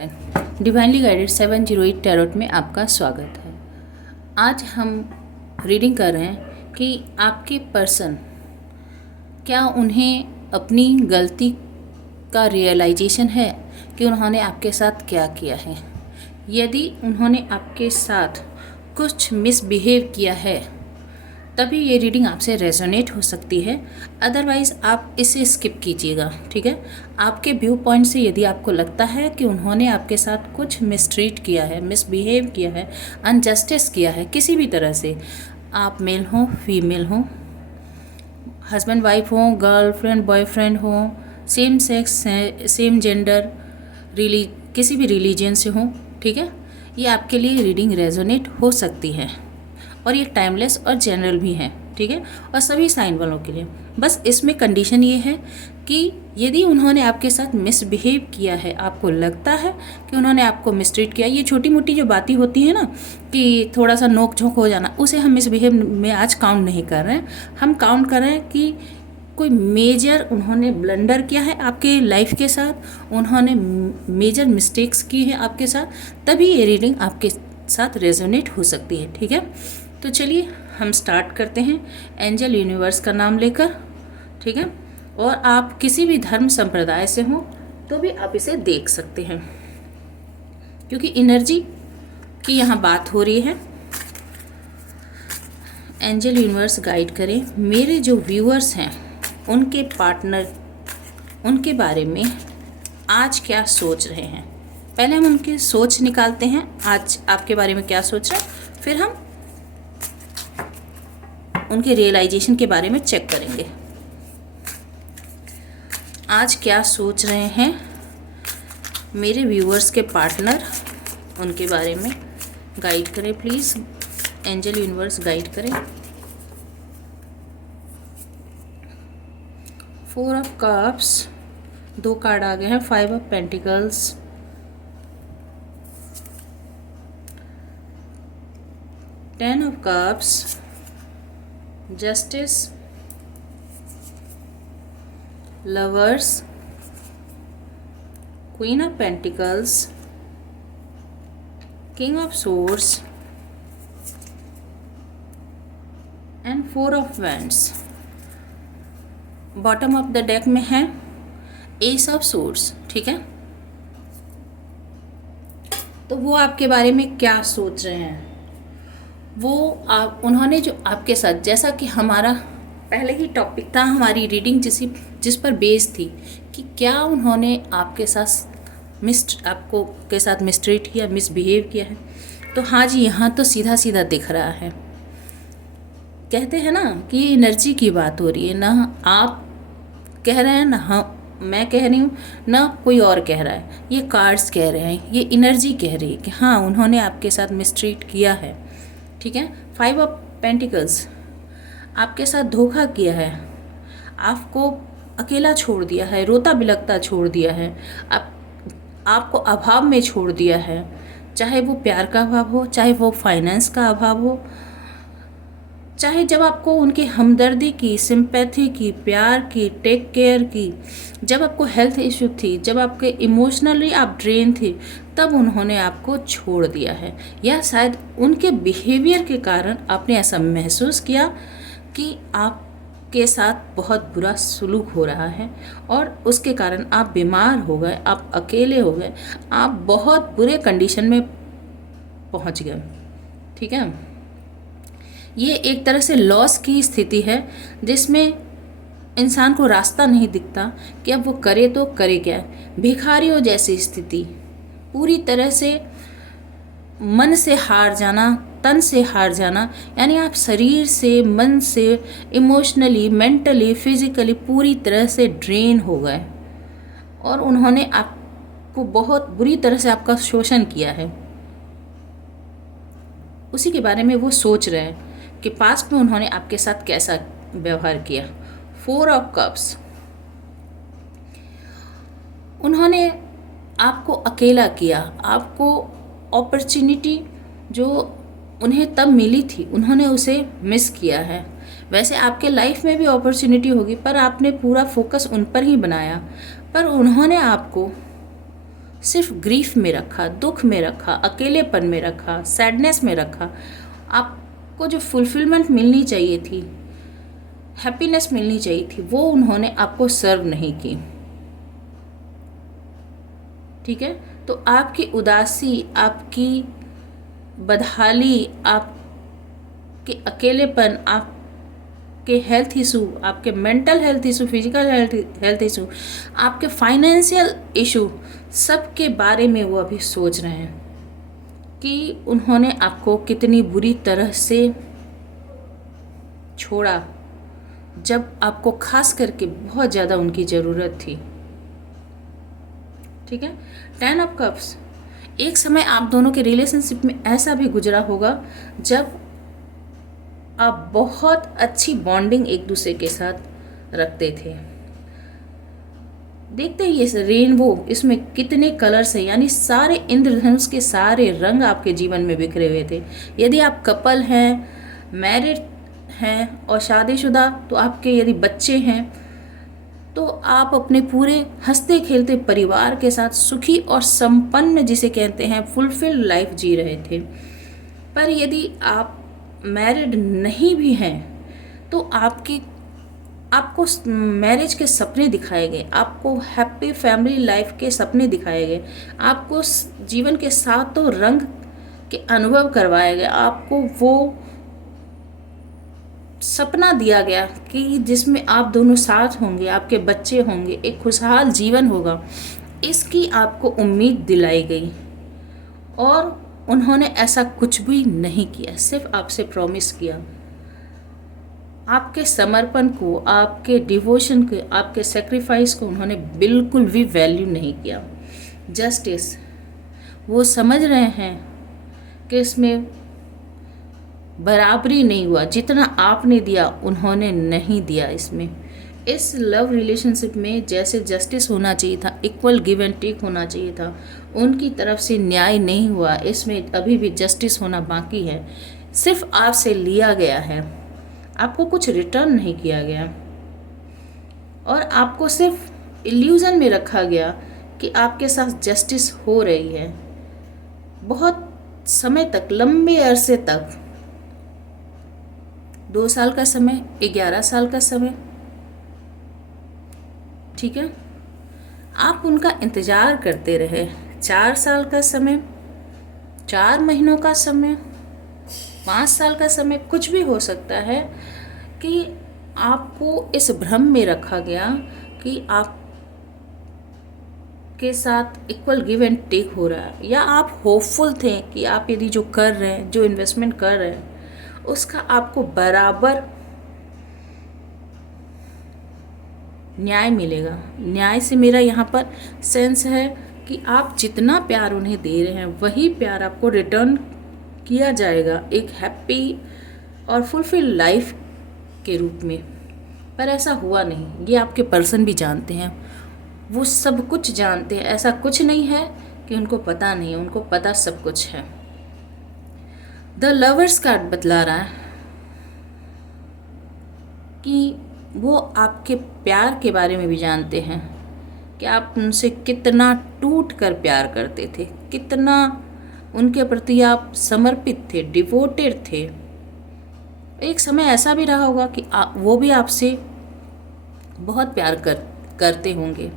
Divinely guided 708 tarot में आपका स्वागत है। आज हम रीडिंग कर रहे हैं कि आपके पर्सन, क्या उन्हें अपनी गलती का रियलाइजेशन है कि उन्होंने आपके साथ क्या किया है। यदि उन्होंने आपके साथ कुछ मिसबिहेव किया है तभी ये रीडिंग आपसे रेजोनेट हो सकती है, अदरवाइज़ आप इसे स्किप कीजिएगा। ठीक है, आपके व्यू पॉइंट से यदि आपको लगता है कि उन्होंने आपके साथ कुछ मिसट्रीट किया है, मिसबिहेव किया है, अनजस्टिस किया है किसी भी तरह से, आप मेल हो फीमेल हो, हस्बैंड वाइफ हो, गर्लफ्रेंड बॉयफ्रेंड हो, सेम सेक्स सेम जेंडर, किसी भी रिलीजन से हो, ठीक है, ये आपके लिए रीडिंग रेजोनेट हो सकती है और ये टाइमलेस और जनरल भी है। ठीक है, और सभी साइन वालों के लिए। बस इसमें कंडीशन ये है कि यदि उन्होंने आपके साथ मिसबिहेव किया है, आपको लगता है कि उन्होंने आपको मिसट्रीट किया, ये छोटी मोटी जो बातें होती है ना कि थोड़ा सा नोक झोंक हो जाना, उसे हम मिसबिहेव में आज काउंट नहीं कर रहे हैं। हम काउंट कर रहे हैं कि कोई मेजर उन्होंने ब्लंडर किया है आपके लाइफ के साथ, उन्होंने मेजर मिस्टेक्स की है आपके साथ, तभी ये रीडिंग आपके साथ रेजोनेट हो सकती है। ठीक है, तो चलिए हम स्टार्ट करते हैं एंजल यूनिवर्स का नाम लेकर। ठीक है, और आप किसी भी धर्म संप्रदाय से हो तो भी आप इसे देख सकते हैं, क्योंकि एनर्जी की यहाँ बात हो रही है। एंजल यूनिवर्स गाइड करें मेरे जो व्यूअर्स हैं, उनके पार्टनर, उनके बारे में आज क्या सोच रहे हैं। पहले हम उनकी सोच निकालते हैं, आज आपके बारे में क्या सोच रहे हैं, फिर हम उनके रियलाइजेशन के बारे में चेक करेंगे। आज क्या सोच रहे हैं मेरे व्यूअर्स के पार्टनर, उनके बारे में गाइड करें प्लीज़, एंजल यूनिवर्स गाइड करें। 4 ऑफ कप्स, 2 कार्ड आ गए हैं, 5 of pentacles, 10 of cups, justice, lovers, queen of pentacles, king of swords and 4 of wands. Bottom of the deck में है एस ऑफ सोर्ड्स। ठीक है, तो वो आपके बारे में क्या सोच रहे हैं, वो उन्होंने जो आपके साथ, जैसा कि हमारा पहले ही टॉपिक था, हमारी रीडिंग जिस पर बेस थी कि क्या उन्होंने आपके साथ मिसट्रीट किया, मिसबिहेव किया है, तो हाँ जी, यहाँ तो सीधा सीधा दिख रहा है। कहते हैं ना कि ये एनर्जी की बात हो रही है, ना आप कह रहे हैं ना मैं कह रही हूँ, ना कोई और कह रहा है, ये कार्ड्स कह रहे हैं, ये एनर्जी कह रही है कि हाँ उन्होंने आपके साथ मिसट्रीट किया है। ठीक है, 5 ऑफ पेंटिकल्स, आपके साथ धोखा किया है, आपको अकेला छोड़ दिया है, रोता बिलखता छोड़ दिया है, आपको अभाव में छोड़ दिया है, चाहे वो प्यार का अभाव हो, चाहे वो फाइनेंस का अभाव हो, चाहे जब आपको उनकी हमदर्दी की, सिंपैथी की, प्यार की, टेक केयर की, जब आपको हेल्थ इशू थी, जब आपके इमोशनली आप ड्रेन थे, तब उन्होंने आपको छोड़ दिया है, या शायद उनके बिहेवियर के कारण आपने ऐसा महसूस किया कि आपके साथ बहुत बुरा सलूक हो रहा है और उसके कारण आप बीमार हो गए, आप अकेले हो गए, आप बहुत बुरे कंडीशन में पहुंच गए। ठीक है, ये एक तरह से लॉस की स्थिति है जिसमें इंसान को रास्ता नहीं दिखता कि अब वो करे तो करे क्या। भिखारियों जैसी स्थिति, पूरी तरह से मन से हार जाना, तन से हार जाना, यानी आप शरीर से, मन से, इमोशनली, मेंटली, फिजिकली पूरी तरह से ड्रेन हो गए और उन्होंने आपको बहुत बुरी तरह से आपका शोषण किया है। उसी के बारे में वो सोच रहे हैं कि पास्ट में उन्होंने आपके साथ कैसा व्यवहार किया। 4 ऑफ कप्स, उन्होंने आपको अकेला किया, आपको अपॉर्चुनिटी जो उन्हें तब मिली थी उन्होंने उसे मिस किया है। वैसे आपके लाइफ में भी अपॉर्चुनिटी होगी, पर आपने पूरा फोकस उन पर ही बनाया, पर उन्होंने आपको सिर्फ ग्रीफ में रखा, दुख में रखा, अकेलेपन में रखा, सैडनेस में रखा। आपको जो फुलफिलमेंट मिलनी चाहिए थी, हैप्पीनेस मिलनी चाहिए थी, वो उन्होंने आपको सर्व नहीं की। ठीक है, तो आपकी उदासी, आपकी बदहाली, आपके अकेलेपन, आपके हेल्थ इशू, आपके mental health issue, physical health issue, आपके फाइनेंशियल इशू, सब के बारे में वो अभी सोच रहे हैं कि उन्होंने आपको कितनी बुरी तरह से छोड़ा, जब आपको खास करके बहुत ज़्यादा उनकी ज़रूरत थी। ठीक है, 10 ऑफ कप्स, एक समय आप दोनों के रिलेशनशिप में ऐसा भी गुजरा होगा जब आप बहुत अच्छी बॉन्डिंग एक दूसरे के साथ रखते थे। देखते ही ये रेनबो, इसमें कितने कलर्स हैं, यानी सारे इंद्रधनुष के सारे रंग आपके जीवन में बिखरे हुए थे। यदि आप कपल हैं, मैरिड हैं और शादीशुदा, तो आपके यदि बच्चे हैं तो आप अपने पूरे हंसते खेलते परिवार के साथ सुखी और संपन्न, जिसे कहते हैं फुलफिल लाइफ जी रहे थे। पर यदि आप मैरिड नहीं भी हैं तो आपको मैरिज के सपने दिखाए गए, आपको हैप्पी फैमिली लाइफ के सपने दिखाए गए, आपको जीवन के सातों रंग के अनुभव करवाए गए, आपको वो सपना दिया गया कि जिसमें आप दोनों साथ होंगे, आपके बच्चे होंगे, एक खुशहाल जीवन होगा, इसकी आपको उम्मीद दिलाई गई। और उन्होंने ऐसा कुछ भी नहीं किया, सिर्फ आपसे प्रॉमिस किया। आपके समर्पण को, आपके डिवोशन को, आपके सेक्रीफाइस को उन्होंने बिल्कुल भी वैल्यू नहीं किया। जस्टिस, वो समझ रहे हैं कि इसमें बराबरी नहीं हुआ, जितना आपने दिया उन्होंने नहीं दिया। इसमें इस लव रिलेशनशिप में जैसे जस्टिस होना चाहिए था, इक्वल गिव एंड टेक होना चाहिए था, उनकी तरफ से न्याय नहीं हुआ। इसमें अभी भी जस्टिस होना बाकी है। सिर्फ आपसे लिया गया है, आपको कुछ रिटर्न नहीं किया गया, और आपको सिर्फ इल्यूजन में रखा गया कि आपके साथ जस्टिस हो रही है। बहुत समय तक, लंबे अरसे तक, 2 साल का समय, 11 साल का समय, ठीक है, आप उनका इंतज़ार करते रहे। 4 साल का समय, 4 महीनों का समय, 5 साल का समय, कुछ भी हो सकता है कि आपको इस भ्रम में रखा गया कि आप के साथ इक्वल गिव एंड टेक हो रहा है, या आप होपफुल थे कि आप यदि जो कर रहे हैं, जो इन्वेस्टमेंट कर रहे हैं, उसका आपको बराबर न्याय मिलेगा। न्याय से मेरा यहाँ पर सेंस है कि आप जितना प्यार उन्हें दे रहे हैं वही प्यार आपको रिटर्न किया जाएगा, एक हैप्पी और फुलफिल लाइफ के रूप में। पर ऐसा हुआ नहीं, ये आपके पर्सन भी जानते हैं, वो सब कुछ जानते हैं। ऐसा कुछ नहीं है कि उनको पता नहीं है, उनको पता सब कुछ है। द लवर्स कार्ड बतला रहा है कि वो आपके प्यार के बारे में भी जानते हैं कि आप उनसे कितना टूट कर प्यार करते थे, कितना उनके प्रति आप समर्पित थे, डिवोटेड थे। एक समय ऐसा भी रहा होगा कि वो भी आपसे बहुत प्यार करते होंगे।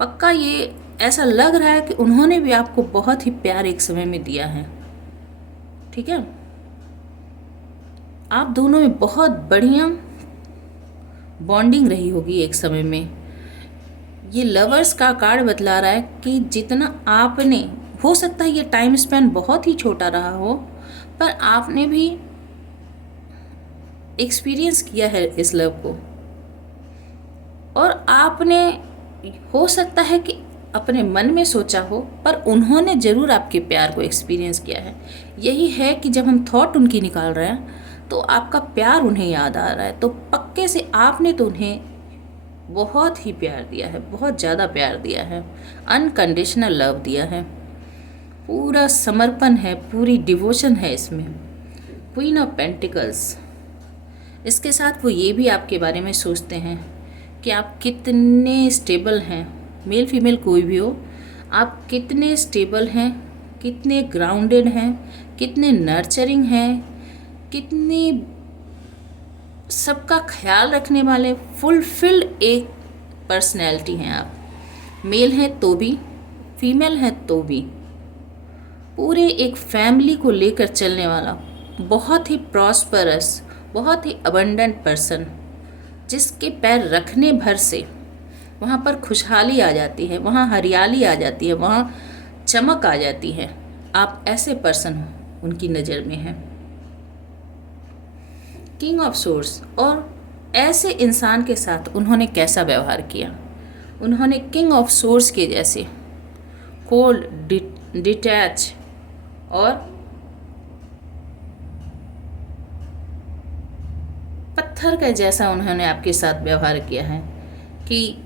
पक्का ये ऐसा लग रहा है कि उन्होंने भी आपको बहुत ही प्यार एक समय में दिया है। ठीक है, आप दोनों में बहुत बढ़िया बॉन्डिंग रही होगी एक समय में। ये लवर्स का कार्ड बतला रहा है कि जितना आपने, हो सकता है ये टाइम स्पेन बहुत ही छोटा रहा हो, पर आपने भी एक्सपीरियंस किया है इस लव को, और आपने, हो सकता है कि अपने मन में सोचा हो, पर उन्होंने ज़रूर आपके प्यार को एक्सपीरियंस किया है। यही है कि जब हम थॉट उनकी निकाल रहे हैं तो आपका प्यार उन्हें याद आ रहा है, तो पक्के से आपने तो उन्हें बहुत ही प्यार दिया है, बहुत ज़्यादा प्यार दिया है, अनकंडीशनल लव दिया है, पूरा समर्पण है, पूरी डिवोशन है इसमें। क्वीन ऑफ पेंटिकल्स, इसके साथ वो ये भी आपके बारे में सोचते हैं कि आप कितने स्टेबल हैं, मेल फीमेल कोई भी हो, आप कितने स्टेबल हैं, कितने ग्राउंडेड हैं, कितने नर्चरिंग हैं, कितनी सबका ख्याल रखने वाले फुलफिल्ड एक पर्सनैलिटी हैं आप। मेल हैं तो भी, फीमेल हैं तो भी, पूरे एक फैमिली को लेकर चलने वाला बहुत ही प्रॉस्परस, बहुत ही अबंडेंट पर्सन, जिसके पैर रखने भर से वहाँ पर खुशहाली आ जाती है, वहाँ हरियाली आ जाती है, वहाँ चमक आ जाती है। आप ऐसे पर्सन उनकी नज़र में हैं, किंग ऑफ सोर्स। और ऐसे इंसान के साथ उन्होंने कैसा व्यवहार किया? उन्होंने किंग ऑफ सोर्स के जैसे कोल्ड, डिटैच और पत्थर का जैसा उन्होंने आपके साथ व्यवहार किया है कि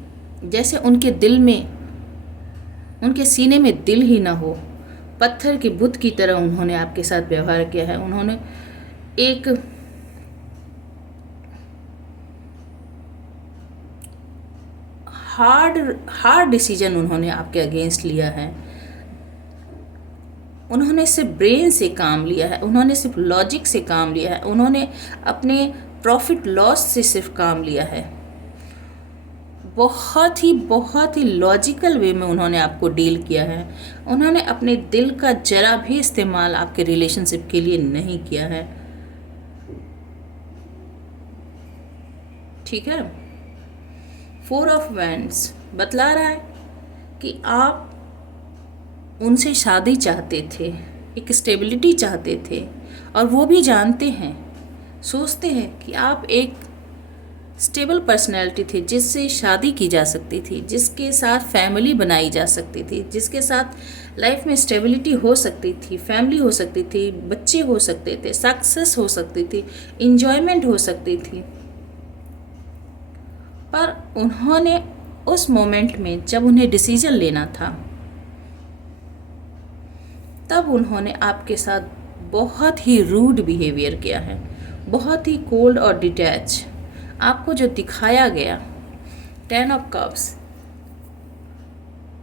जैसे उनके दिल में, उनके सीने में दिल ही ना हो, पत्थर के बुत की तरह उन्होंने आपके साथ व्यवहार किया है। उन्होंने एक हार्ड डिसीजन उन्होंने आपके अगेंस्ट लिया है। उन्होंने सिर्फ ब्रेन से काम लिया है, उन्होंने सिर्फ लॉजिक से काम लिया है, उन्होंने अपने प्रॉफिट लॉस से सिर्फ काम लिया है। बहुत ही लॉजिकल वे में उन्होंने आपको डील किया है। उन्होंने अपने दिल का जरा भी इस्तेमाल आपके रिलेशनशिप के लिए नहीं किया है। ठीक है। 4 ऑफ वैंड्स बतला रहा है कि आप उनसे शादी चाहते थे, एक स्टेबिलिटी चाहते थे, और वो भी जानते हैं, सोचते हैं कि आप एक स्टेबल पर्सनैलिटी थे जिससे शादी की जा सकती थी, जिसके साथ फैमिली बनाई जा सकती थी, जिसके साथ लाइफ में स्टेबिलिटी हो सकती थी, फैमिली हो सकती थी, बच्चे हो सकते थे, सक्सेस हो सकती थी, इंजॉयमेंट हो सकती थी। पर उन्होंने उस मोमेंट में जब उन्हें डिसीजन लेना था, तब उन्होंने आपके साथ बहुत ही रूड बिहेवियर किया है, बहुत ही कोल्ड और डिटैच। आपको जो दिखाया गया 10 ऑफ कप्स,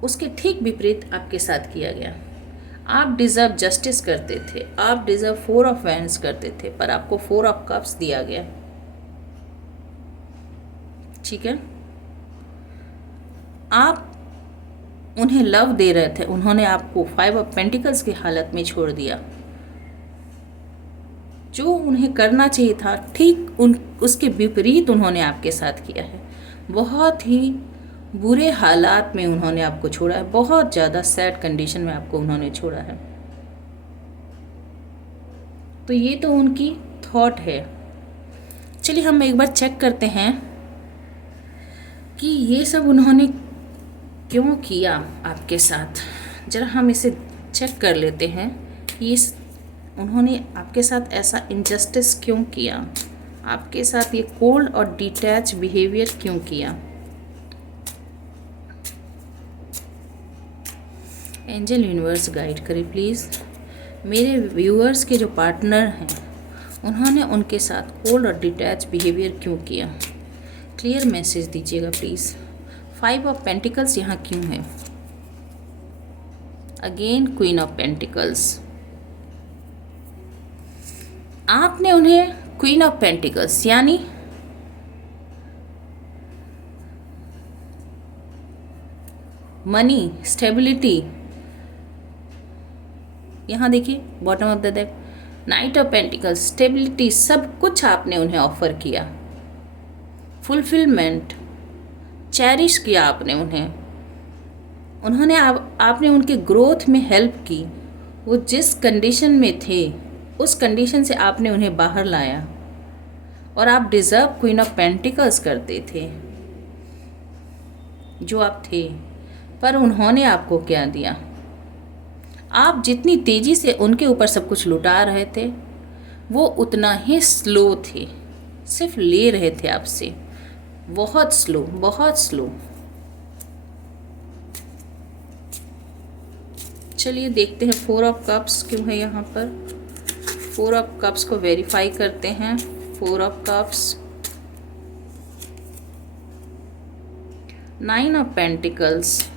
उसके ठीक विपरीत आपके साथ किया गया। आप डिज़र्व जस्टिस करते थे, आप डिज़र्व 4 ऑफ वैंड्स करते थे, पर आपको 4 ऑफ कप्स दिया गया। ठीक है। आप उन्हें लव दे रहे थे, उन्होंने आपको 5 ऑफ पेंटिकल्स की हालत में छोड़ दिया। जो उन्हें करना चाहिए था ठीक उसके विपरीत उन्होंने आपके साथ किया है। बहुत ही बुरे हालात में उन्होंने आपको छोड़ा है, बहुत ज़्यादा सैड कंडीशन में आपको उन्होंने छोड़ा है। तो ये तो उनकी थॉट है। चलिए हम एक बार चेक करते हैं कि ये सब उन्होंने क्यों किया आपके साथ। ज़रा हम इसे चेक कर लेते हैं कि उन्होंने आपके साथ ऐसा इनजस्टिस क्यों किया, आपके साथ ये कोल्ड और डिटैच बिहेवियर क्यों किया। एंजल यूनिवर्स गाइड करें प्लीज़। मेरे व्यूअर्स के जो पार्टनर हैं, उन्होंने उनके साथ कोल्ड और डिटैच बिहेवियर क्यों किया, क्लियर मैसेज दीजिएगा प्लीज़। 5 ऑफ पेंटिकल्स यहाँ क्यों है? Again queen of pentacles. आपने उन्हें क्वीन ऑफ पेंटिकल्स यानी मनी, स्टेबिलिटी, यहाँ देखिए bottom of the deck, night of pentacles, stability, सब कुछ आपने उन्हें ऑफर किया, फुलफिलमेंट, चेरिश किया आपने उन्हें। उन्होंने आपने उनके ग्रोथ में हेल्प की। वो जिस कंडीशन में थे उस कंडीशन से आपने उन्हें बाहर लाया, और आप डिज़र्व क्वीन ऑफ पेंटिकल्स करते थे जो आप थे। पर उन्होंने आपको क्या दिया? आप जितनी तेज़ी से उनके ऊपर सब कुछ लुटा रहे थे, वो उतना ही स्लो थे, सिर्फ ले रहे थे आपसे, बहुत स्लो, बहुत स्लो। चलिए देखते हैं 4 ऑफ कप्स क्यों है यहाँ पर। 4 ऑफ कप्स को वेरीफाई करते हैं। 4 ऑफ कप्स, 9 ऑफ पेंटिकल्स,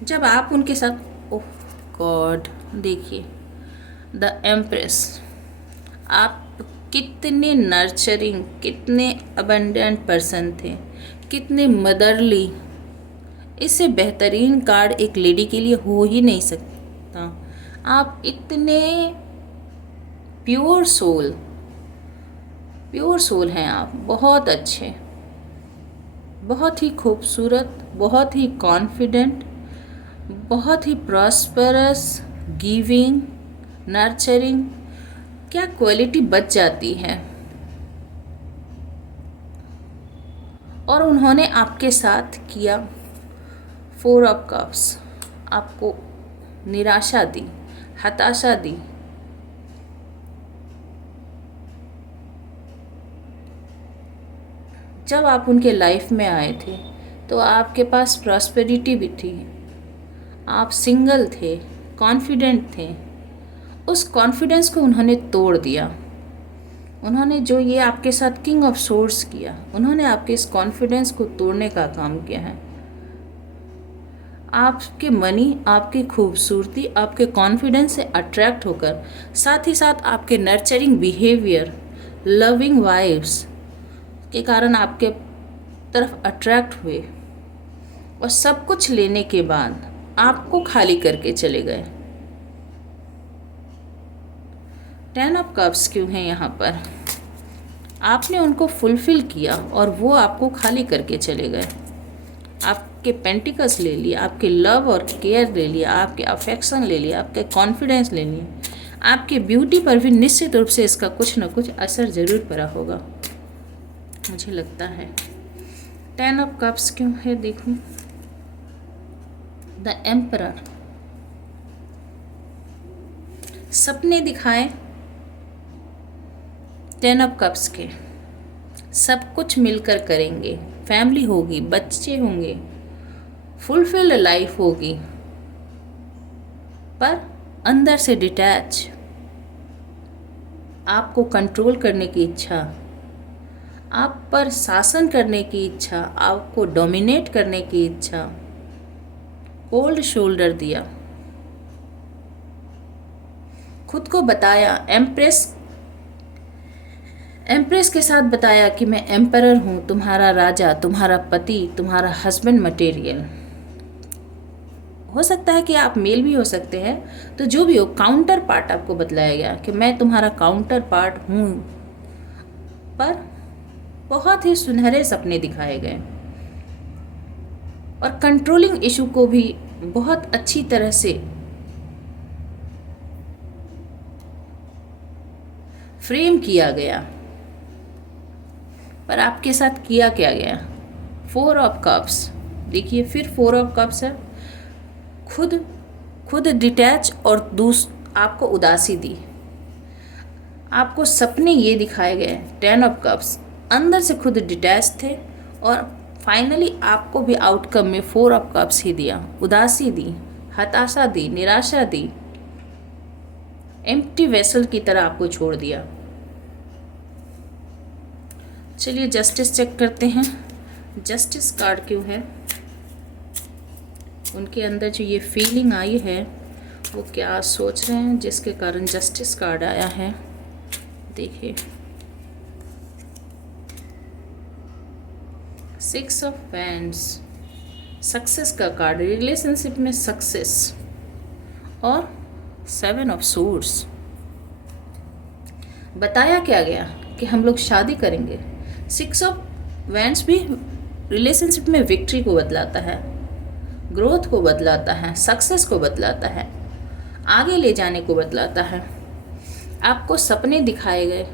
जब आप उनके साथ, ओह गॉड, देखिए द एम्प्रेस, आप कितने नर्चरिंग, कितने अबंडेंट पर्सन थे, कितने मदरली। इससे बेहतरीन कार्ड एक लेडी के लिए हो ही नहीं सकता। आप इतने प्योर सोल, प्योर सोल हैं आप, बहुत अच्छे, बहुत ही खूबसूरत, बहुत ही कॉन्फिडेंट, बहुत ही प्रॉस्परस, गिविंग, नर्चरिंग। क्या क्वालिटी बच जाती है। और उन्होंने आपके साथ किया 4 ऑफ कप्स, आपको निराशा दी, हताशा दी। जब आप उनके लाइफ में आए थे तो आपके पास प्रॉस्पेरिटी भी थी, आप सिंगल थे, कॉन्फिडेंट थे। उस कॉन्फिडेंस को उन्होंने तोड़ दिया। उन्होंने जो ये आपके साथ किंग ऑफ सोर्स किया, उन्होंने आपके इस कॉन्फिडेंस को तोड़ने का काम किया है। आपके मनी, आपकी खूबसूरती, आपके कॉन्फिडेंस से अट्रैक्ट होकर, साथ ही साथ आपके नर्चरिंग बिहेवियर, लविंग वाइब्स के कारण आपके तरफ अट्रैक्ट हुए और सब कुछ लेने के बाद आपको खाली करके चले गए। 10 ऑफ कप्स क्यों है यहाँ पर? आपने उनको फुलफिल किया और वो आपको खाली करके चले गए। आपके पेंटिकल्स ले लिए, आपके लव और केयर ले लिया, आपके अफेक्शन ले लिया, आपके कॉन्फिडेंस ले लिए। आपके ब्यूटी पर भी निश्चित रूप से इसका कुछ न कुछ असर ज़रूर पड़ा होगा, मुझे लगता है। 10 ऑफ कप्स क्यों है? देखो, द एम्परर, सपने दिखाए 10 ऑफ कप्स के, सब कुछ मिलकर करेंगे, फैमिली होगी, बच्चे होंगे, फुलफिल्ड लाइफ होगी, पर अंदर से डिटैच, आपको कंट्रोल करने की इच्छा, आप पर शासन करने की इच्छा, आपको डोमिनेट करने की इच्छा, कोल्ड शोल्डर दिया, खुद को बताया एम्प्रेस के साथ बताया कि मैं एम्परर हूँ, तुम्हारा राजा, तुम्हारा पति, तुम्हारा हस्बैंड मटेरियल। हो सकता है कि आप मेल भी हो सकते हैं, तो जो भी हो, काउंटर पार्ट आपको बतलाया गया कि मैं तुम्हारा काउंटर पार्ट हूँ। पर बहुत ही सुनहरे सपने दिखाए गए और कंट्रोलिंग इशू को भी बहुत अच्छी तरह से फ्रेम किया गया। पर आपके साथ किया क्या गया? 4 ऑफ कप्स, देखिए फिर 4 ऑफ कप्स है। खुद डिटैच और आपको उदासी दी, आपको सपने ये दिखाए गए 10 ऑफ कप्स, अंदर से खुद डिटैच थे और फाइनली आपको भी आउटकम में 4 ऑफ कप्स ही दिया। उदासी दी, हताशा दी, निराशा दी, एम्प्टी वेसल की तरह आपको छोड़ दिया। चलिए जस्टिस चेक करते हैं। जस्टिस कार्ड क्यों है? उनके अंदर जो ये फीलिंग आई है, वो क्या सोच रहे हैं जिसके कारण जस्टिस कार्ड आया है। देखिए, 6 ऑफ वैंड्स, सक्सेस का कार्ड, रिलेशनशिप में सक्सेस, और 7 ऑफ सोर्ड्स। बताया क्या गया कि हम लोग शादी करेंगे। 6 ऑफ वैंड्स भी रिलेशनशिप में विक्ट्री को बतलाता है, ग्रोथ को बतलाता है, सक्सेस को बतलाता है, आगे ले जाने को बतलाता है। आपको सपने दिखाए गए,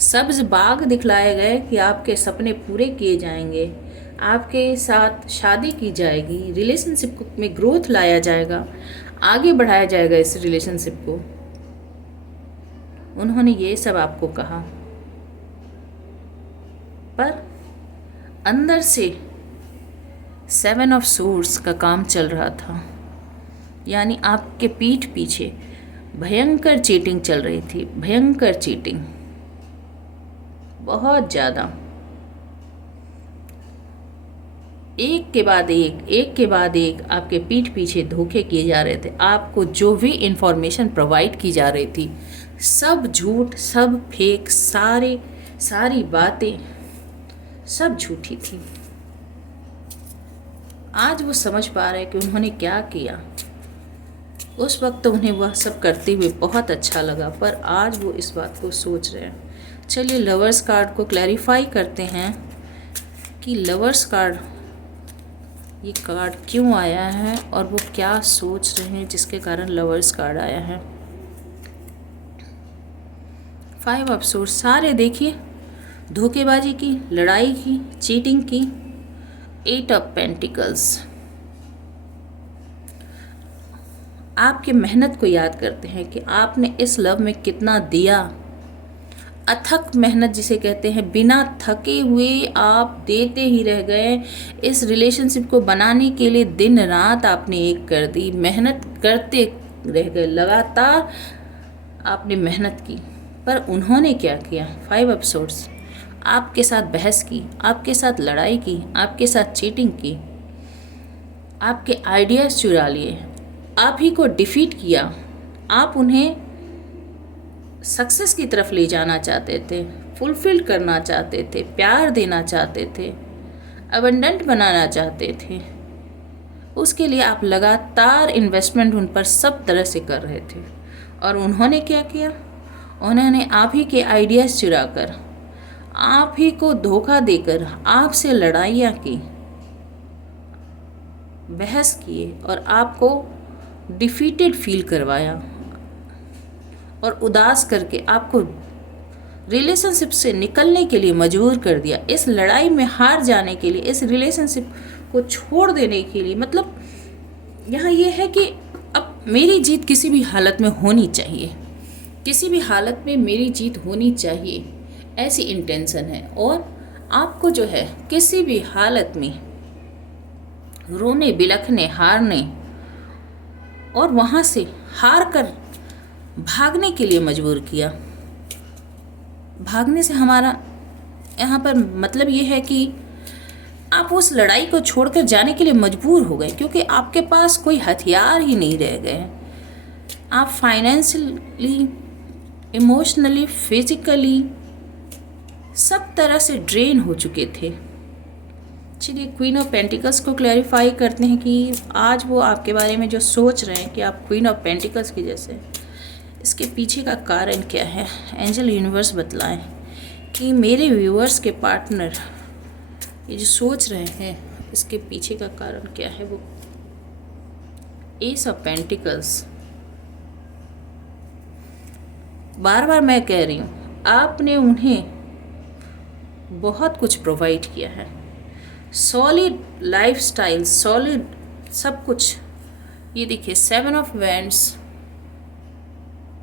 सब्ज बाग दिखलाए गए कि आपके सपने पूरे किए जाएंगे, आपके साथ शादी की जाएगी, रिलेशनशिप में ग्रोथ लाया जाएगा, आगे बढ़ाया जाएगा इस रिलेशनशिप को। उन्होंने ये सब आपको कहा, पर अंदर से 7 ऑफ सोर्ड्स का काम चल रहा था। यानी आपके पीठ पीछे भयंकर चीटिंग चल रही थी, भयंकर चीटिंग, बहुत ज़्यादा। एक के बाद एक के बाद एक आपके पीठ पीछे धोखे किए जा रहे थे। आपको जो भी इंफॉर्मेशन प्रोवाइड की जा रही थी सब झूठ, सब फेक, सारी बातें सब झूठी थी। आज वो समझ पा रहे हैं कि उन्होंने क्या किया। उस वक्त तो उन्हें वह सब करते हुए बहुत अच्छा लगा, पर आज वो इस बात को सोच रहे हैं। चलिए लवर्स कार्ड को क्लैरिफाई करते हैं कि लवर्स कार्ड, ये कार्ड क्यों आया है और वो क्या सोच रहे हैं जिसके कारण लवर्स कार्ड आया है। 5 ऑफ सोर्स, सारे देखिए, धोखेबाजी की, लड़ाई की, चीटिंग की। 8 ऑफ पेंटिकल्स, आपके मेहनत को याद करते हैं कि आपने इस लव में कितना दिया। अथक मेहनत जिसे कहते हैं, बिना थके हुए आप देते ही रह गए। इस रिलेशनशिप को बनाने के लिए दिन रात आपने एक कर दी, मेहनत करते रह गए, लगातार आपने मेहनत की। पर उन्होंने क्या किया? 5 ऑफ सोर्स, आपके साथ बहस की, आपके साथ लड़ाई की, आपके साथ चीटिंग की, आपके आइडियाज़ चुरा लिए, आप ही को डिफीट किया। आप उन्हें सक्सेस की तरफ ले जाना चाहते थे, फुलफिल करना चाहते थे, प्यार देना चाहते थे, अबंडेंट बनाना चाहते थे। उसके लिए आप लगातार इन्वेस्टमेंट उन पर सब तरह से कर रहे थे। और उन्होंने क्या किया? उन्होंने आप ही के आइडियाज़ चुरा कर, आप ही को धोखा देकर आपसे लड़ाइयाँ की, बहस किए और आपको डिफीटेड फील करवाया और उदास करके आपको रिलेशनशिप से निकलने के लिए मजबूर कर दिया। इस लड़ाई में हार जाने के लिए, इस रिलेशनशिप को छोड़ देने के लिए। मतलब यहाँ ये है कि अब मेरी जीत किसी भी हालत में होनी चाहिए, किसी भी हालत में मेरी जीत होनी चाहिए, ऐसी इंटेंशन है। और आपको जो है किसी भी हालत में रोने, बिलखने, हारने और वहाँ से हार कर भागने के लिए मजबूर किया। भागने से हमारा यहाँ पर मतलब ये है कि आप उस लड़ाई को छोड़कर जाने के लिए मजबूर हो गए, क्योंकि आपके पास कोई हथियार ही नहीं रह गए। आप फाइनेंशियली, इमोशनली, फिजिकली सब तरह से ड्रेन हो चुके थे। चलिए क्वीन ऑफ पेंटिकल्स को क्लैरिफाई करते हैं कि आज वो आपके बारे में जो सोच रहे हैं कि आप क्वीन ऑफ पेंटिकल्स की जैसे, इसके पीछे का कारण क्या है। एंजल यूनिवर्स बतलाएं कि मेरे व्यूअर्स के पार्टनर ये जो सोच रहे हैं इसके पीछे का कारण क्या है। वो एस ऑफ पेंटिकल्स, बार बार मैं कह रही हूँ, आपने उन्हें बहुत कुछ प्रोवाइड किया है, सॉलिड लाइफस्टाइल, सॉलिड सब कुछ। ये देखिए 7 of wands,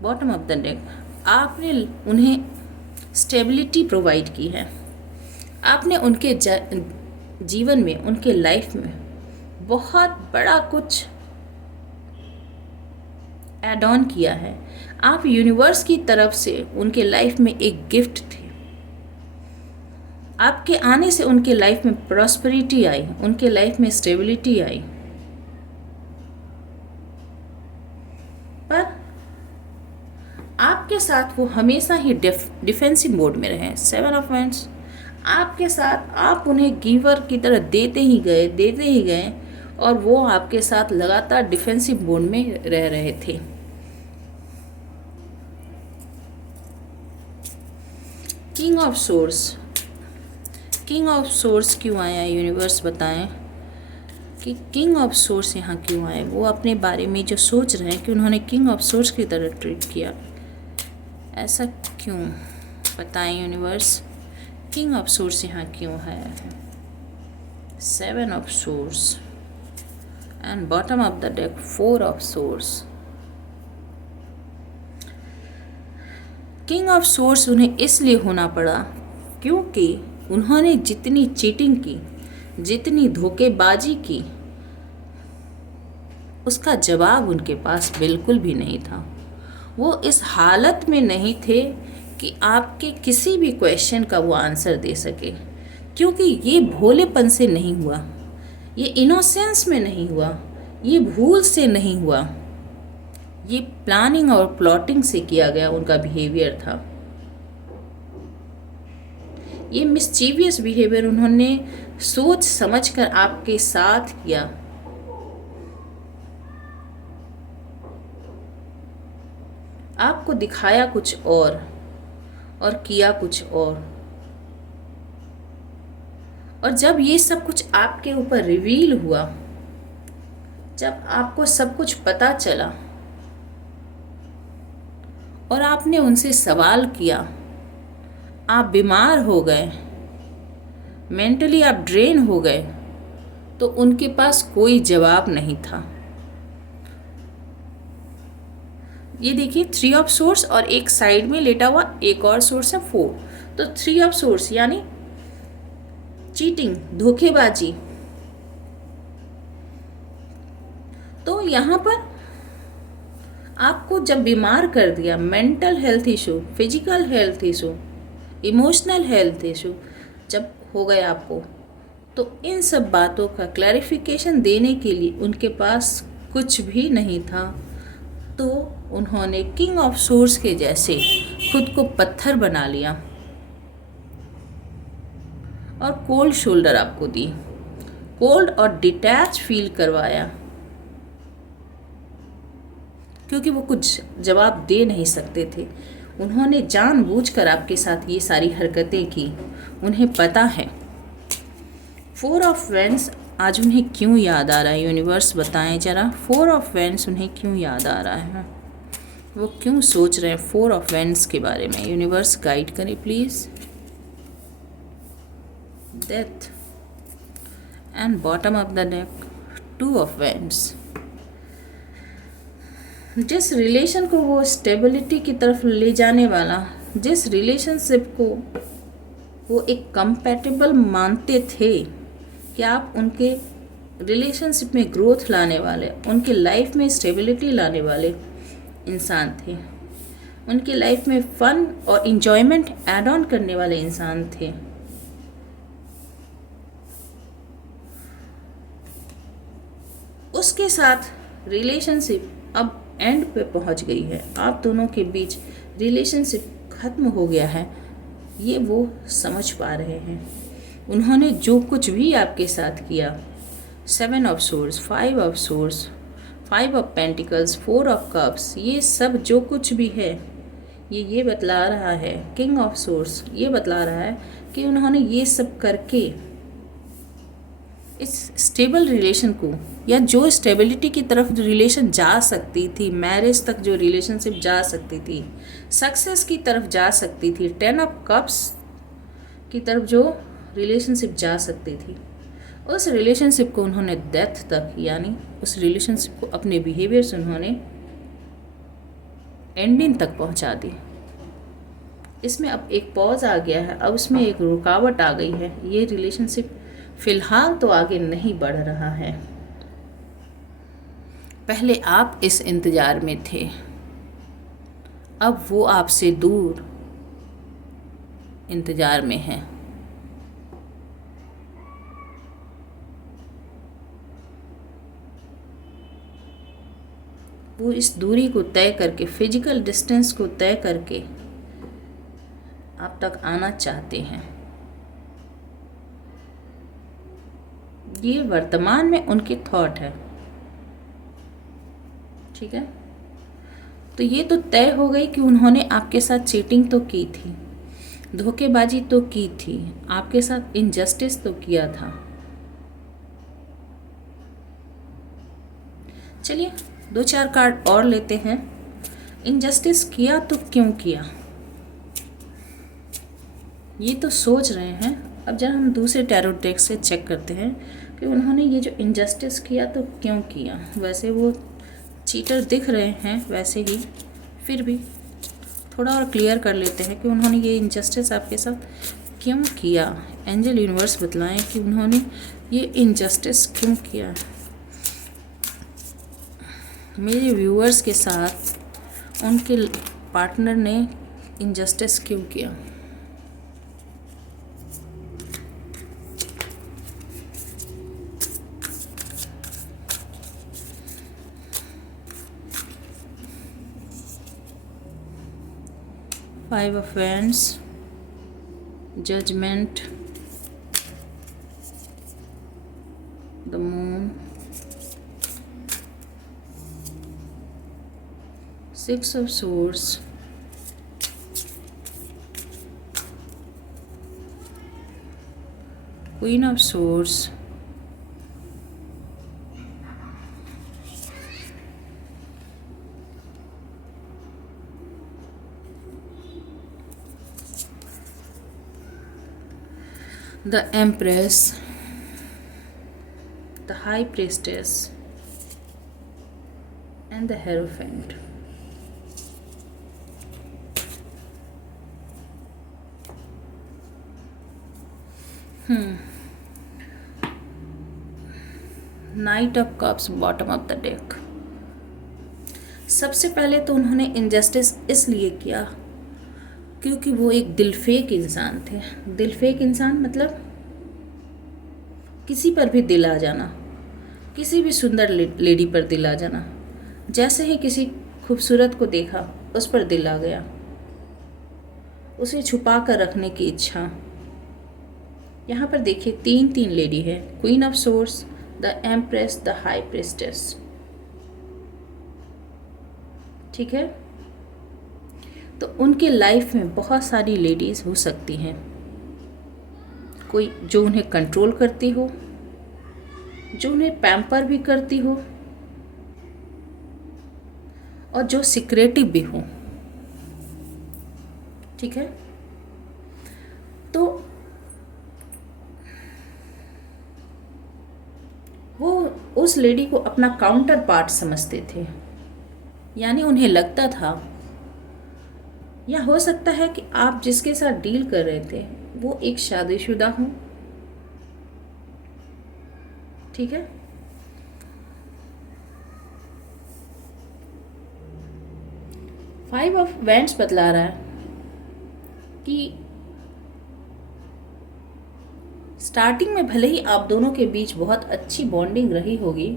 bottom of the deck, आपने उन्हें स्टेबिलिटी प्रोवाइड की है। आपने उनके जीवन में, उनके लाइफ में बहुत बड़ा कुछ ऐड ऑन किया है। आप यूनिवर्स की तरफ से उनके लाइफ में एक गिफ्ट थे। आपके आने से उनके लाइफ में प्रॉस्पेरिटी आई, उनके लाइफ में स्टेबिलिटी आई। पर आपके साथ वो हमेशा ही डिफेंसिव मोड में रहे। 7 ऑफ वैंड्स, आपके साथ आप उन्हें गिवर की तरह देते ही गए और वो आपके साथ लगातार डिफेंसिव मोड में रह रहे थे। King of source, king of source क्यों आया? यूनिवर्स बताएं कि किंग ऑफ सोर्स यहाँ क्यों आए। वो अपने बारे में जो सोच रहे हैं कि उन्होंने किंग ऑफ सोर्स की तरह ट्रीट किया, ऐसा क्यों? बताएं यूनिवर्स, किंग ऑफ सोर्स यहाँ क्यों आया है। 7 of source and bottom of the deck 4 of source. King of source उन्हें इसलिए होना पड़ा क्योंकि उन्होंने जितनी चीटिंग की, जितनी धोखेबाजी की, उसका जवाब उनके पास बिल्कुल भी नहीं था। वो इस हालत में नहीं थे कि आपके किसी भी क्वेश्चन का वो आंसर दे सके, क्योंकि ये भोलेपन से नहीं हुआ, ये इनोसेंस में नहीं हुआ, ये भूल से नहीं हुआ, ये प्लानिंग और प्लॉटिंग से किया गया उनका बिहेवियर था। ये मिस्चीवियस बिहेवियर उन्होंने सोच समझकर आपके साथ किया। आपको दिखाया कुछ और किया कुछ और जब ये सब कुछ आपके ऊपर रिवील हुआ, जब आपको सब कुछ पता चला और आपने उनसे सवाल किया, आप बीमार हो गए, मेंटली आप ड्रेन हो गए, तो उनके पास कोई जवाब नहीं था। ये देखिए 3 ऑफ सोर्स और एक साइड में लेटा हुआ एक और सोर्स है 4। तो 3 ऑफ सोर्स यानी चीटिंग, धोखेबाजी। तो यहाँ पर आपको जब बीमार कर दिया, mental health issue, physical health issue, emotional health issue जब हो गए आपको, तो इन सब बातों का क्लैरिफिकेशन देने के लिए उनके पास कुछ भी नहीं था। तो उन्होंने किंग ऑफ सोर्स के जैसे खुद को पत्थर बना लिया और कोल्ड शोल्डर आपको दी, कोल्ड और डिटैच फील करवाया, क्योंकि वो कुछ जवाब दे नहीं सकते थे। उन्होंने जानबूझकर आपके साथ ये सारी हरकतें की, उन्हें पता है। 4 ऑफ वेंस आज उन्हें क्यों याद आ रहा है, यूनिवर्स बताएं जरा। 4 ऑफ वेंस उन्हें क्यों याद आ रहा है, वो क्यों सोच रहे हैं 4 ऑफ वेंस के बारे में, यूनिवर्स गाइड करें please. Death and bottom of the deck 2 of wands. जिस रिलेशन को वो स्टेबिलिटी की तरफ ले जाने वाला, जिस रिलेशनशिप को वो एक कंपैटिबल मानते थे कि आप उनके रिलेशनशिप में ग्रोथ लाने वाले, उनके लाइफ में स्टेबिलिटी लाने वाले इंसान थे, उनकी लाइफ में फन और इंजॉयमेंट ऐड ऑन करने वाले इंसान थे, उसके साथ रिलेशनशिप अब एंड पे पहुंच गई है। आप दोनों के बीच रिलेशनशिप खत्म हो गया है, ये वो समझ पा रहे हैं। उन्होंने जो कुछ भी आपके साथ किया, 7 of source, 5 of source, 5 of pentacles, 4 of cups, ये सब जो कुछ भी है ये बतला रहा है, किंग ऑफ सोर्स ये बतला रहा है कि उन्होंने ये सब करके इस स्टेबल रिलेशन को, या जो स्टेबिलिटी की तरफ रिलेशन जा सकती थी, मैरिज तक जो रिलेशनशिप जा सकती थी, सक्सेस की तरफ जा सकती थी, 10 ऑफ कप्स की तरफ जो रिलेशनशिप जा सकती थी, उस रिलेशनशिप को उन्होंने डेथ तक, यानी उस रिलेशनशिप को अपने बिहेवियर से उन्होंने एंडिंग तक पहुंचा दी। इसमें अब एक पॉज आ गया है, अब उसमें एक रुकावट आ गई है। ये रिलेशनशिप फिलहाल तो आगे नहीं बढ़ रहा है। पहले आप इस इंतज़ार में थे, अब वो आपसे दूर इंतज़ार में है। वो इस दूरी को तय करके, फिजिकल डिस्टेंस को तय करके आप तक आना चाहते हैं। ये वर्तमान में उनके थॉट है, ठीक है। तो ये तो तय हो गई कि उन्होंने आपके साथ चीटिंग तो की थी, धोखेबाजी तो की थी, आपके साथ इनजस्टिस तो किया था। चलिए 2-4 कार्ड और लेते हैं। इनजस्टिस किया तो क्यों किया, ये तो सोच रहे हैं। अब जब हम दूसरे टैरो डेक से चेक करते हैं कि उन्होंने ये जो इनजस्टिस किया तो क्यों किया। वैसे वो चीटर दिख रहे हैं, वैसे ही फिर भी थोड़ा और क्लियर कर लेते हैं कि उन्होंने ये इनजस्टिस आपके साथ क्यों किया। एंजल यूनिवर्स बतलाएं कि उन्होंने ये इनजस्टिस क्यों किया। मेरे व्यूअर्स के साथ उनके पार्टनर ने इनजस्टिस क्यों किया। Five of Wands, Judgment, the Moon, Six of Swords, Queen of Swords, the Empress, the High Priestess, and the Hierophant. Night of cups, bottom of the deck. सबसे पहले तो उन्होंने इनजस्टिस इसलिए किया क्योंकि वो एक दिलफेक इंसान थे। दिलफेक इंसान मतलब किसी पर भी दिल आ जाना, किसी भी सुंदर लेडी पर दिल आ जाना। जैसे ही किसी खूबसूरत को देखा उस पर दिल आ गया, उसे छुपा कर रखने की इच्छा। यहाँ पर देखिए तीन तीन लेडी है, queen of source, the empress, the high priestess. ठीक है, तो उनके लाइफ में बहुत सारी लेडीज हो सकती हैं। कोई जो उन्हें कंट्रोल करती हो, जो उन्हें पैम्पर भी करती हो, और जो सिक्रेटिव भी हो। ठीक है, तो वो उस लेडी को अपना काउंटर पार्ट समझते थे। यानी उन्हें लगता था, या हो सकता है कि आप जिसके साथ डील कर रहे थे वो एक शादीशुदा हो। ठीक है, फाइव ऑफ वैंड्स बतला रहा है कि स्टार्टिंग में भले ही आप दोनों के बीच बहुत अच्छी बॉन्डिंग रही होगी,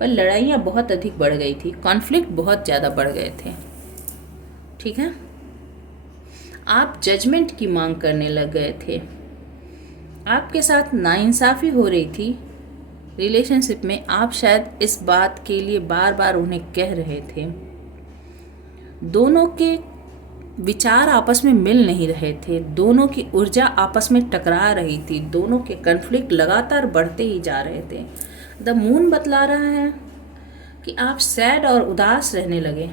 पर लड़ाइयाँ बहुत अधिक बढ़ गई थी, कॉन्फ्लिक्ट बहुत ज़्यादा बढ़ गए थे। ठीक है, आप जजमेंट की मांग करने लग गए थे, आपके साथ नाइंसाफ़ी हो रही थी रिलेशनशिप में। आप शायद इस बात के लिए बार बार उन्हें कह रहे थे। दोनों के विचार आपस में मिल नहीं रहे थे, दोनों की ऊर्जा आपस में टकरा रही थी, दोनों के कन्फ्लिक्ट लगातार बढ़ते ही जा रहे थे। द मून बतला रहा है कि आप सैड और उदास रहने लगे।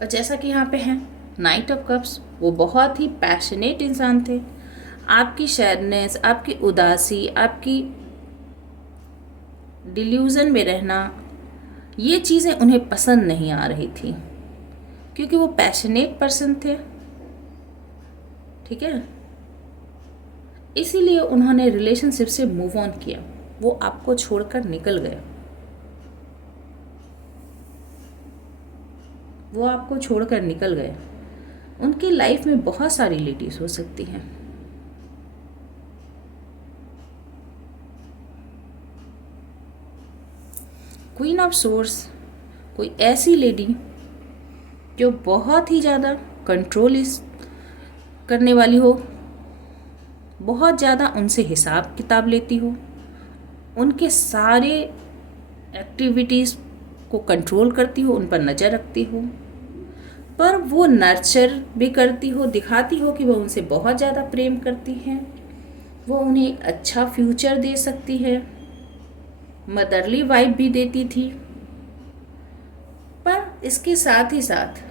और जैसा कि यहाँ पे है नाइट ऑफ कप्स, वो बहुत ही पैशनेट इंसान थे। आपकी सैडनेस, आपकी उदासी, आपकी डिल्यूजन में रहना, ये चीज़ें उन्हें पसंद नहीं आ रही थी क्योंकि वो पैशनेट पर्सन थे। ठीक है, इसीलिए उन्होंने रिलेशनशिप से मूव ऑन किया, वो आपको छोड़कर निकल गए। वो आपको छोड़कर निकल गए। उनकी लाइफ में बहुत सारी लेडीज हो सकती हैं। क्वीन ऑफ सोर्स, कोई ऐसी लेडी जो बहुत ही ज़्यादा कंट्रोल करने वाली हो, बहुत ज़्यादा उनसे हिसाब किताब लेती हो, उनके सारे एक्टिविटीज़ को कंट्रोल करती हो, उन पर नज़र रखती हो, पर वो नर्चर भी करती हो, दिखाती हो कि वो उनसे बहुत ज़्यादा प्रेम करती हैं, वो उन्हें एक अच्छा फ्यूचर दे सकती है, मदरली वाइब भी देती थी। पर इसके साथ ही साथ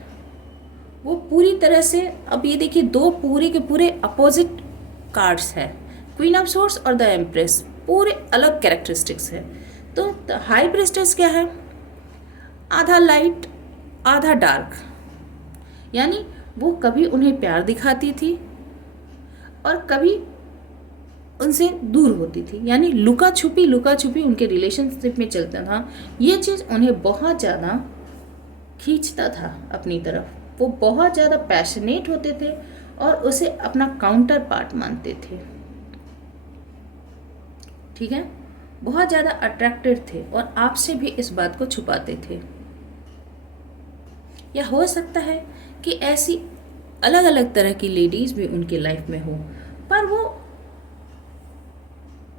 वो पूरी तरह से, अब ये देखिए दो पूरे के पूरे अपोजिट कार्ड्स है, क्वीन ऑफ सोर्स और द एम्प्रेस, पूरे अलग कैरेक्टरिस्टिक्स है। तो द हाई प्रिस्टेस क्या है, आधा लाइट आधा डार्क। यानी वो कभी उन्हें प्यार दिखाती थी और कभी उनसे दूर होती थी, यानी लुका छुपी उनके रिलेशनशिप में चलता था। ये चीज़ उन्हें बहुत ज़्यादा खींचता था अपनी तरफ। वो बहुत ज़्यादा पैशनेट होते थे और उसे अपना काउंटर पार्ट मानते थे। ठीक है, बहुत ज़्यादा अट्रैक्टेड थे और आपसे भी इस बात को छुपाते थे। या हो सकता है कि ऐसी अलग अलग तरह की लेडीज़ भी उनके लाइफ में हो, पर वो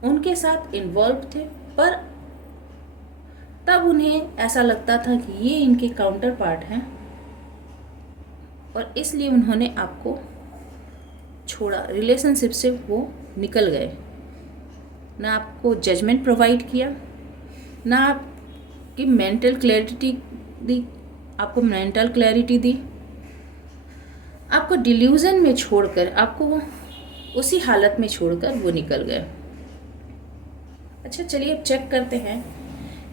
उनके साथ इन्वॉल्व थे, पर तब उन्हें ऐसा लगता था कि ये इनके काउंटर पार्ट हैं और इसलिए उन्होंने आपको छोड़ा, रिलेशनशिप से वो निकल गए। ना आपको जजमेंट प्रोवाइड किया, ना आपकी मेंटल क्लैरिटी दी, आपको मेंटल क्लैरिटी दी, आपको डिल्यूजन में छोड़कर, आपको उसी हालत में छोड़कर वो निकल गए। अच्छा, चलिए अब चेक करते हैं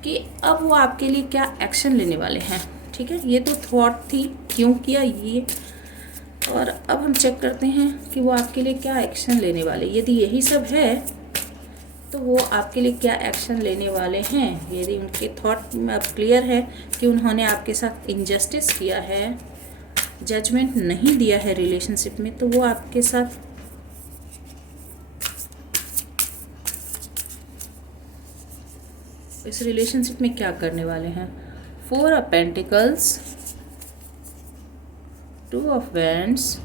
कि अब वो आपके लिए क्या एक्शन लेने वाले हैं। ठीक है, ये तो थॉट थी, क्यों किया ये, और अब हम चेक करते हैं कि वो आपके लिए क्या एक्शन लेने वाले। यदि यही सब है तो वो आपके लिए क्या एक्शन लेने वाले हैं। यदि उनके थॉट में अब क्लियर है कि उन्होंने आपके साथ इनजस्टिस किया है, जजमेंट नहीं दिया है रिलेशनशिप में, तो वो आपके साथ इस रिलेशनशिप में क्या करने वाले हैं। 4 of pentacles, 2 of wands,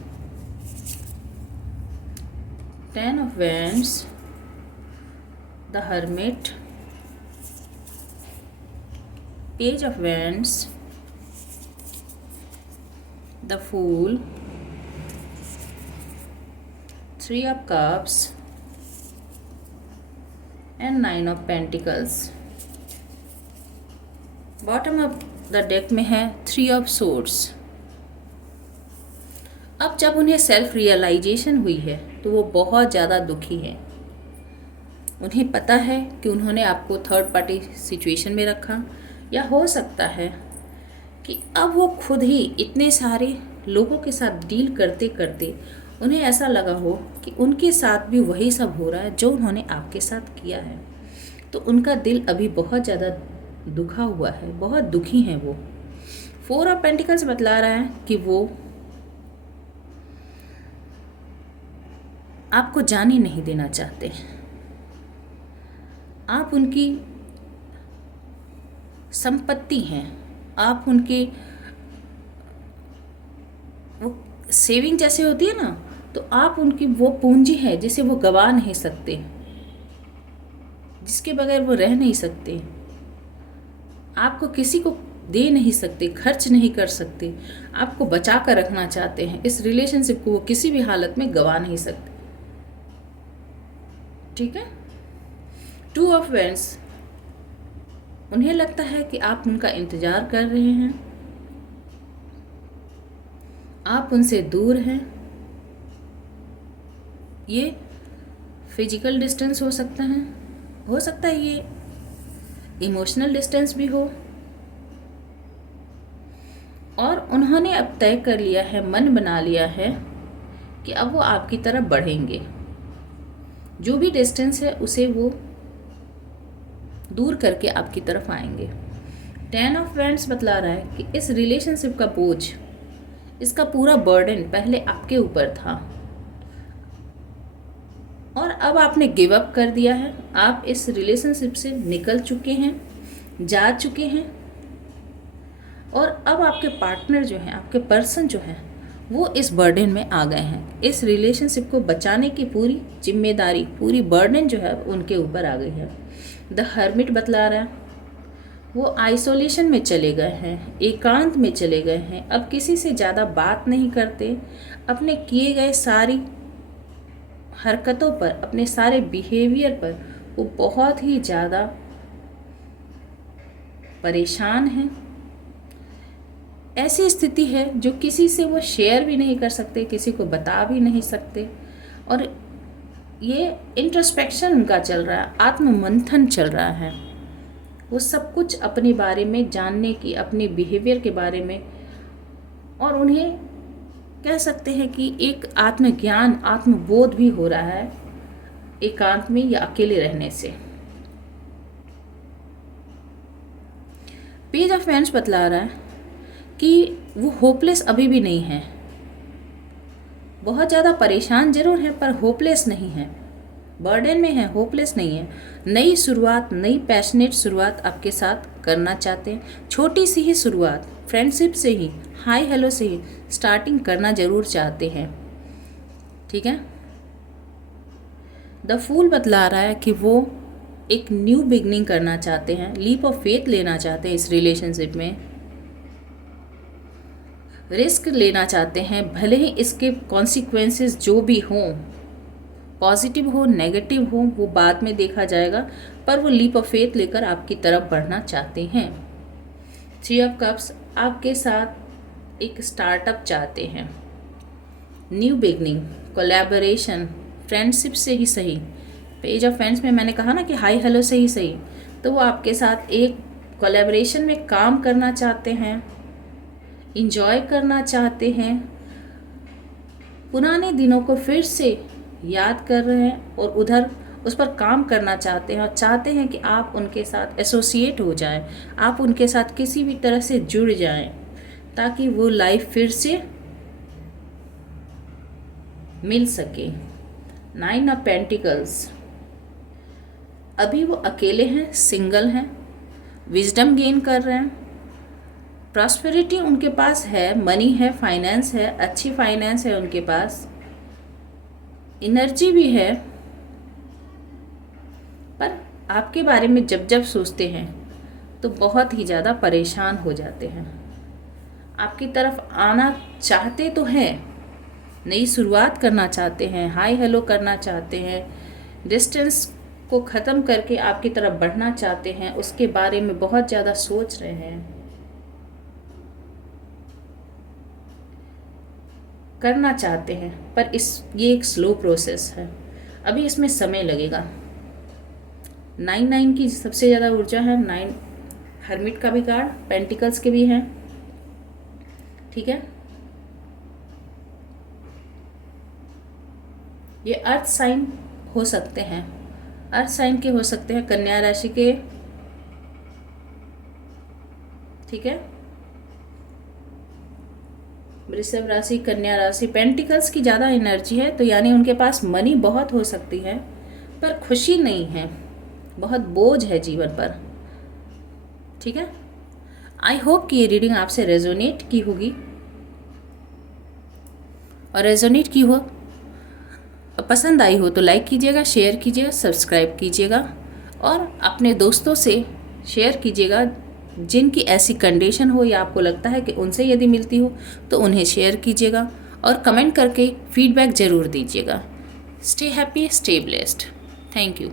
10 of wands, the hermit, page of wands, the fool, 3 of cups and 9 of pentacles. Bottom of the deck में है 3 ऑफ सोर्ड्स। अब जब उन्हें सेल्फ रियलाइजेशन हुई है तो वो बहुत ज़्यादा दुखी है। उन्हें पता है कि उन्होंने आपको थर्ड पार्टी सिचुएशन में रखा, या हो सकता है कि अब वो खुद ही इतने सारे लोगों के साथ डील करते करते उन्हें ऐसा लगा हो कि उनके साथ भी वही सब हो रहा है जो उन्होंने आपके साथ किया है। तो उनका दिल अभी बहुत ज़्यादा दुखा हुआ है, बहुत दुखी हैं वो। 4 ऑफ पेंटिकल्स बतला रहा है कि वो आपको जाने नहीं देना चाहते। आप उनकी संपत्ति हैं, आप उनके, वो सेविंग जैसे होती है ना, तो आप उनकी वो पूंजी है जिसे वो गवा नहीं सकते, जिसके बगैर वो रह नहीं सकते। आपको किसी को दे नहीं सकते, खर्च नहीं कर सकते, आपको बचा कर रखना चाहते हैं। इस रिलेशनशिप को वो किसी भी हालत में गवा नहीं सकते। ठीक है। 2 ऑफ वैंड्स, उन्हें लगता है कि आप उनका इंतजार कर रहे हैं, आप उनसे दूर हैं। ये फिजिकल डिस्टेंस हो सकता है ये इमोशनल डिस्टेंस भी हो, और उन्होंने अब तय कर लिया है, मन बना लिया है कि अब वो आपकी तरफ बढ़ेंगे। जो भी डिस्टेंस है उसे वो दूर करके आपकी तरफ आएंगे। 10 ऑफ वैंड्स बतला रहा है कि इस रिलेशनशिप का बोझ, इसका पूरा बर्डन पहले आपके ऊपर था और अब आपने गिव अप कर दिया है। आप इस रिलेशनशिप से निकल चुके हैं, जा चुके हैं, और अब आपके पार्टनर जो हैं, आपके पर्सन जो हैं, वो इस बर्डन में आ गए हैं। इस रिलेशनशिप को बचाने की पूरी जिम्मेदारी, पूरी बर्डन जो है उनके ऊपर आ गई है। द हर्मिट बतला रहा है वो आइसोलेशन में चले गए हैं, एकांत में चले गए हैं। अब किसी से ज़्यादा बात नहीं करते, अपने किए गए सारी हरकतों पर, अपने सारे बिहेवियर पर वो बहुत ही ज़्यादा परेशान हैं। ऐसी स्थिति है जो किसी से वो शेयर भी नहीं कर सकते, किसी को बता भी नहीं सकते, और ये इंट्रोस्पेक्शन उनका चल रहा है, आत्ममंथन चल रहा है। वो सब कुछ अपने बारे में जानने की, अपने बिहेवियर के बारे में, और उन्हें कह सकते हैं कि एक आत्मज्ञान, आत्मबोध भी हो रहा है एकांत में या अकेले रहने से। पेज ऑफ वैंड्स बतला रहा है कि वो होपलेस अभी भी नहीं है, बहुत ज़्यादा परेशान जरूर है पर होपलेस नहीं है, बर्डन में है, होपलेस नहीं है। नई शुरुआत, नई पैशनेट शुरुआत आपके साथ करना चाहते हैं, छोटी सी ही शुरुआत, फ्रेंडशिप से ही, हाय हेलो से ही स्टार्टिंग करना ज़रूर चाहते हैं। ठीक है, द फूल बतला रहा है कि वो एक न्यू बिगनिंग करना चाहते हैं, लीप ऑफ फेथ लेना चाहते हैं, इस रिलेशनशिप में रिस्क लेना चाहते हैं, भले ही इसके कॉन्सिक्वेंसेस जो भी हों, पॉजिटिव हो नेगेटिव हो, वो बाद में देखा जाएगा, पर वो लीप ऑफ फेथ लेकर आपकी तरफ बढ़ना चाहते हैं। 3 ऑफ कप्स आपके साथ एक स्टार्टअप चाहते हैं, न्यू बिगनिंग, कोलैबोरेशन, फ्रेंडशिप से ही सही। पेज ऑफ फ्रेंड्स में मैंने कहा ना कि हाई हेलो से ही सही, तो वो आपके साथ एक कोलैबोरेशन में काम करना चाहते हैं, इंजॉय करना चाहते हैं, पुराने दिनों को फिर से याद कर रहे हैं और उधर उस पर काम करना चाहते हैं, और चाहते हैं कि आप उनके साथ एसोसिएट हो जाएं, आप उनके साथ किसी भी तरह से जुड़ जाएं, ताकि वो लाइफ फिर से मिल सके। 9 ऑफ पेंटिकल्स, अभी वो अकेले हैं, सिंगल हैं, विजडम गेन कर रहे हैं, प्रॉस्पेरिटी उनके पास है, मनी है, फाइनेंस है, अच्छी फाइनेंस है उनके पास, एनर्जी भी है, पर आपके बारे में जब जब सोचते हैं तो बहुत ही ज़्यादा परेशान हो जाते हैं। आपकी तरफ आना चाहते तो हैं, नई शुरुआत करना चाहते हैं, हाय हेलो करना चाहते हैं, डिस्टेंस को ख़त्म करके आपकी तरफ बढ़ना चाहते हैं, उसके बारे में बहुत ज़्यादा सोच रहे हैं, करना चाहते हैं, पर ये एक स्लो प्रोसेस है, अभी इसमें समय लगेगा। 9 की सबसे ज़्यादा ऊर्जा है, 9 हर्मिट का भी कार्ड, पेंटिकल्स के भी हैं। ठीक है, ये अर्थ साइन हो सकते हैं, अर्थ साइन के हो सकते हैं, कन्या राशि के। ठीक है, वृषभ राशि, कन्या राशि, पेंटिकल्स की ज़्यादा एनर्जी है, तो यानी उनके पास मनी बहुत हो सकती है, पर खुशी नहीं है, बहुत बोझ है जीवन पर। ठीक है, आई होप कि ये रीडिंग आपसे रेजोनेट की होगी, और रेजोनेट की हो, पसंद आई हो तो लाइक कीजिएगा, शेयर कीजिएगा, सब्सक्राइब कीजिएगा, और अपने दोस्तों से शेयर कीजिएगा जिनकी ऐसी कंडीशन हो या आपको लगता है कि उनसे यदि मिलती हो तो उन्हें शेयर कीजिएगा, और कमेंट करके फीडबैक ज़रूर दीजिएगा। Stay happy, stay blessed. Thank you.